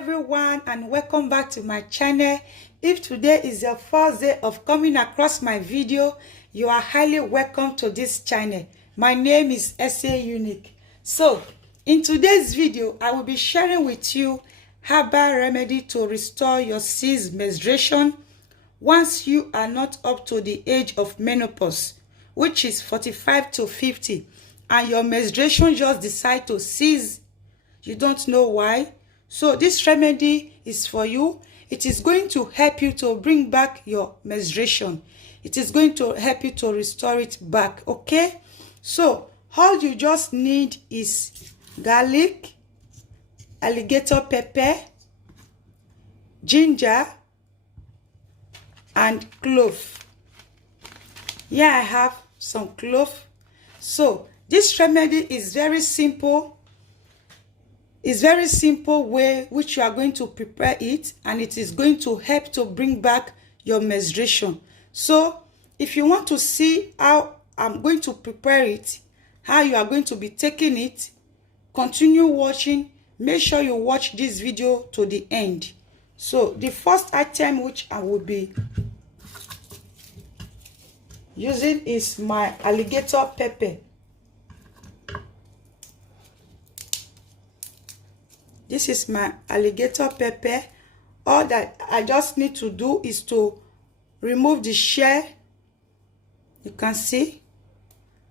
everyone, and welcome back to my channel. If today is your first day of coming across my video, you are highly welcome to this channel. My name is SA Unique. So in today's video, I will be sharing with you herbal remedy to restore your ceased menstruation once you are not up to the age of menopause, which is 45 to 50, and your menstruation just decide to cease. You don't know why. So this remedy is for you. It is going to help you to bring back your menstruation. It is going to help you to restore it back. Okay, so all you just need is garlic, alligator pepper, ginger, and clove. Here I have some clove. So this remedy is very simple. It's very simple way which you are going to prepare it, and it is going to help to bring back your menstruation. So if you want to see how I'm going to prepare it, how you are going to be taking it, continue watching. Make sure you watch this video to the end. So the first item which I will be using is my alligator pepper. This is my alligator pepper. All that I just need to do is to remove the shell. You can see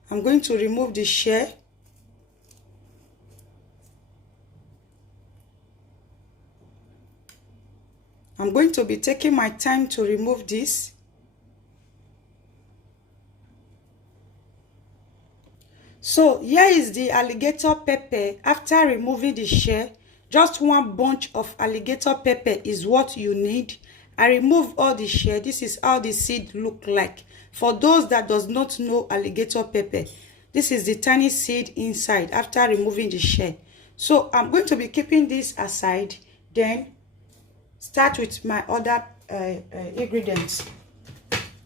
I'm going to remove the shell. I'm going to be taking my time to remove this. So here is the alligator pepper after removing the shell. Just one bunch of alligator pepper is what you need. I remove all the shell. This is how the seed look like. For those that does not know alligator pepper, this is the tiny seed inside after removing the shell. So I'm going to be keeping this aside, then start with my other ingredients.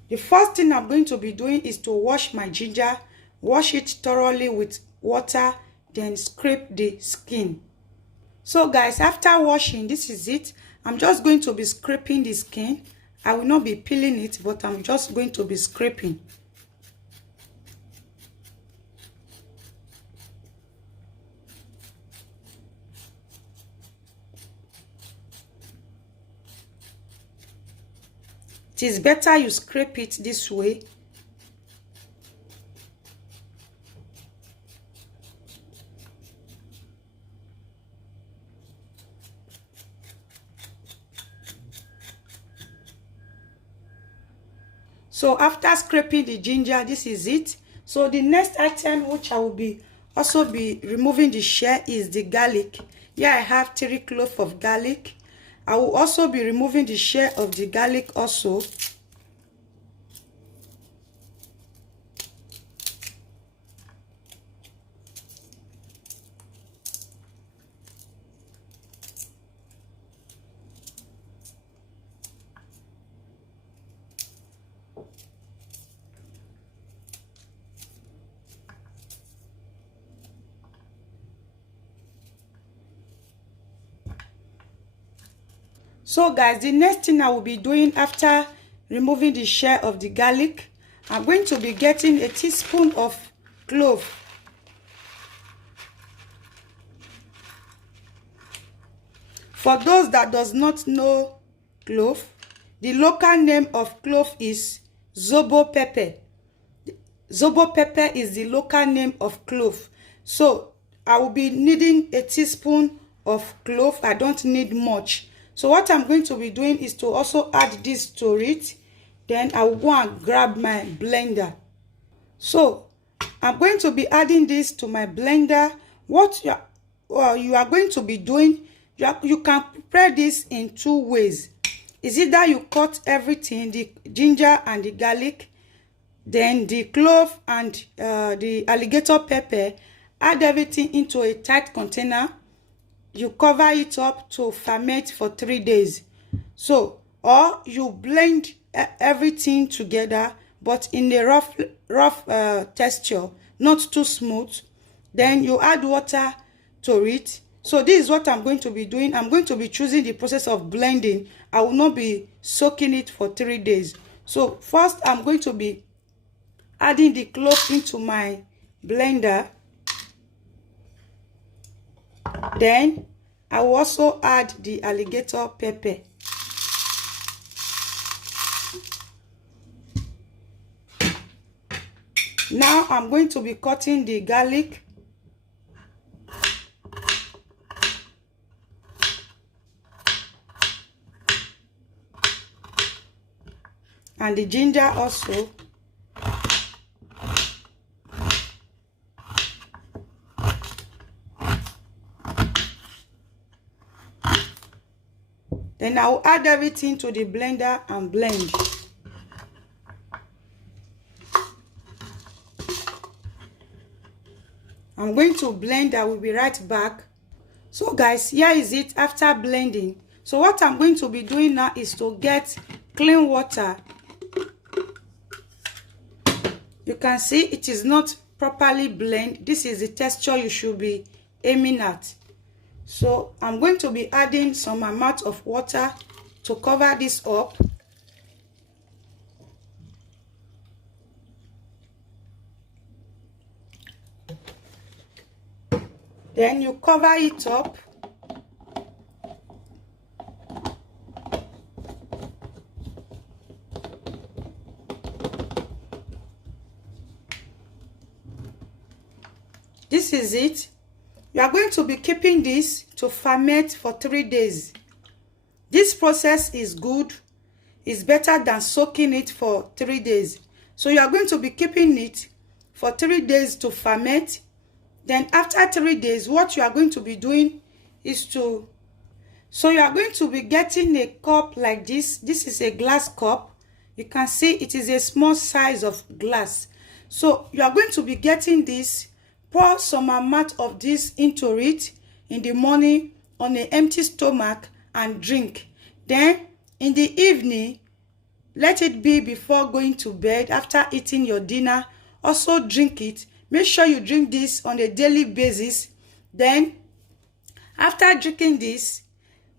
The first thing I'm going to be doing is to wash my ginger. Wash it thoroughly with water, then scrape the skin. So guys, after washing, this is it. I'm just going to be scraping the skin. I will not be peeling it, but I'm just going to be scraping. It is better you scrape it this way. So after scraping the ginger, this is it. So the next item which I will be also be removing the shell is the garlic. Here I have 3 cloves of garlic. I will also be removing the shell of the garlic also. So guys, the next thing I will be doing after removing the shell of the garlic, I'm going to be getting a teaspoon of clove. For those that does not know clove, the local name of clove is zobo pepper. Zobo pepper is the local name of clove. So I will be needing a teaspoon of clove. I don't need much. So what I'm going to be doing is to also add this to it. Then I will go and grab my blender. So I'm going to be adding this to my blender. What you are going to be doing, you can prepare this in 2 ways. Is either you cut everything, the ginger and the garlic, then the clove and the alligator pepper, add everything into a tight container. You cover it up to ferment for 3 days. So, or you blend everything together, but in a rough texture, not too smooth. Then you add water to it. So this is what I'm going to be doing. I'm going to be choosing the process of blending. I will not be soaking it for 3 days. So first I'm going to be adding the clove into my blender. Then I will also add the alligator pepper. Now I'm going to be cutting the garlic. And the ginger also. Then I will add everything to the blender and blend. I'm going to blend. I will be right back. So guys, here is it after blending. So what I'm going to be doing now is to get clean water. You can see it is not properly blended. This is the texture you should be aiming at. So I'm going to be adding some amount of water to cover this up. Then you cover it up. This is it. You are going to be keeping this to ferment for 3 days. This process is good. It's better than soaking it for 3 days. So you are going to be keeping it for 3 days to ferment. Then after 3 days, what you are going to be doing is to... So you are going to be getting a cup like this. This is a glass cup. You can see it is a small size of glass. So you are going to be getting this. Pour some amount of this into it in the morning on an empty stomach and drink. Then in the evening, let it be before going to bed, after eating your dinner. Also drink it. Make sure you drink this on a daily basis. Then after drinking this,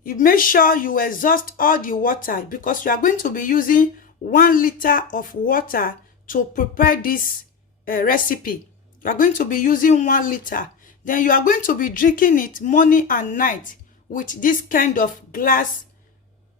you make sure you exhaust all the water, because you are going to be using 1 liter of water to prepare this recipe. You are going to be using 1 liter. Then you are going to be drinking it morning and night with this kind of glass.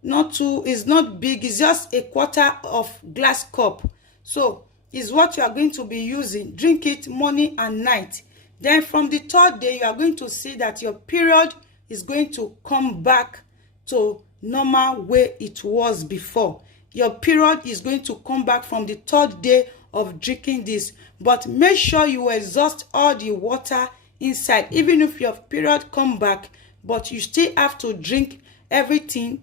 It's not big, it's just a quarter of glass cup. So is what you are going to be using. Drink it morning and night. Then from the 3rd day, you are going to see that your period is going to come back to normal way it was before. Your period is going to come back from the 3rd day of drinking this. But make sure you exhaust all the water inside. Even if your period come back, but you still have to drink everything,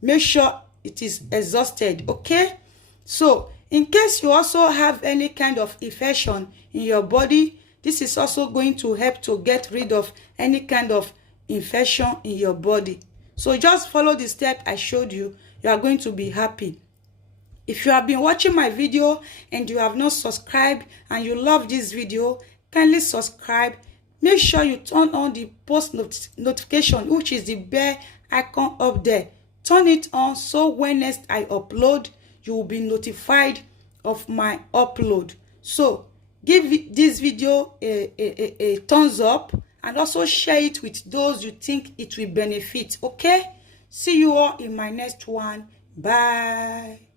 make sure it is exhausted. Okay? So in case you also have any kind of infection in your body, this is also going to help to get rid of any kind of infection in your body. So just follow the step I showed you. You are going to be happy. If you have been watching my video and you have not subscribed and you love this video, kindly subscribe. Make sure you turn on the post notification, which is the bell icon up there. Turn it on so when next I upload, you will be notified of my upload. So give this video a thumbs up and also share it with those you think it will benefit. Okay? See you all in my next one. Bye.